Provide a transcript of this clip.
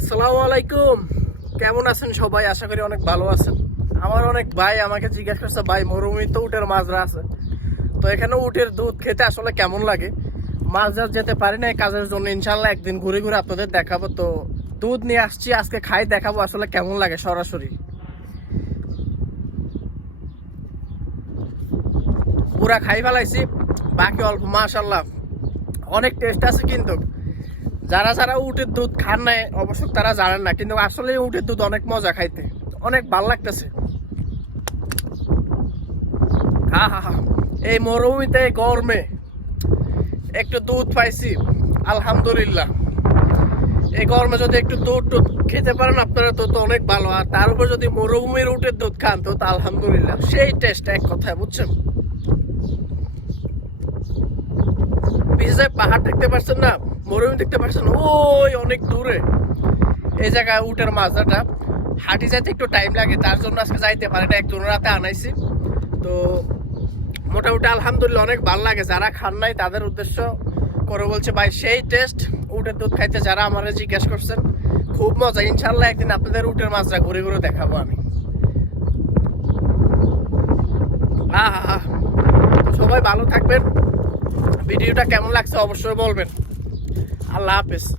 আসসালামু আলাইকুম। কেমন আছেন সবাই? আশা করি অনেক ভালো আছেন। আমার অনেক ভাই আমাকে জিজ্ঞাসা করছে, ভাই মরুমি তো উটের মাজরা আছে। তো এখানে উটের দুধ খেতে আসলে কেমন লাগে? মাঝরাত যেতে পারি না কাজের জন্য ইনশাল্লাহ একদিন ঘুরে ঘুরে আপনাদের দেখাবো। তো দুধ নিয়ে আসছি, আজকে খাই, দেখাবো আসলে কেমন লাগে সরাসরি। পুরা খাই ফেলাইছি, বাকি অল্প মাশাল্লাহ অনেক টেস্ট আছে কিন্তু। যারা যারা উটের দুধ খান নাই, অবশ্য তারা জানেন না, কিন্তু আসলে উটের দুধ অনেক মজা খাইতে। অনেক ভালো লাগতেছে। হা হা হা। এই মরুভূমিতে গরমে একটু দুধ পাইছি, আলহামদুলিল্লাহ। এই গরমে যদি একটু দুধ টুধ খেতে পারেন, আপনারা তো অনেক ভালো। আর তার উপর যদি মরুভূমির উটের দুধ খান, তো আলহামদুলিল্লাহ। সেই টেস্ট এক কথায়, বুঝছেন? পাহাড় দেখতে পারছেন না? মরুভূমি দেখতে পাচ্ছেন ওই, অনেক দূরে। এই জায়গায় উটের মাছটা। হাঁটি যাইতে একটু টাইম লাগে, তার জন্য আজকে যাইতে পারে না একদম রাতে আনাইছি। তো মোটামুটি আলহামদুলিল্লাহ অনেক ভালো লাগে। যারা খান নাই, তাদের উদ্দেশ্য করে বলছে, ভাই, সেই টেস্ট উটের দুধ খাইতে যারা আমার জিজ্ঞেস করছেন, খুব মজা। ইনশাল্লাহ একদিন আপনাদের উটের মাছটা ঘুরে ঘুরে দেখাবো আমি। আহা তো সবাই ভালো থাকবেন। ভিডিওটা কেমন লাগছে অবশ্যই বলবেন। a lápis.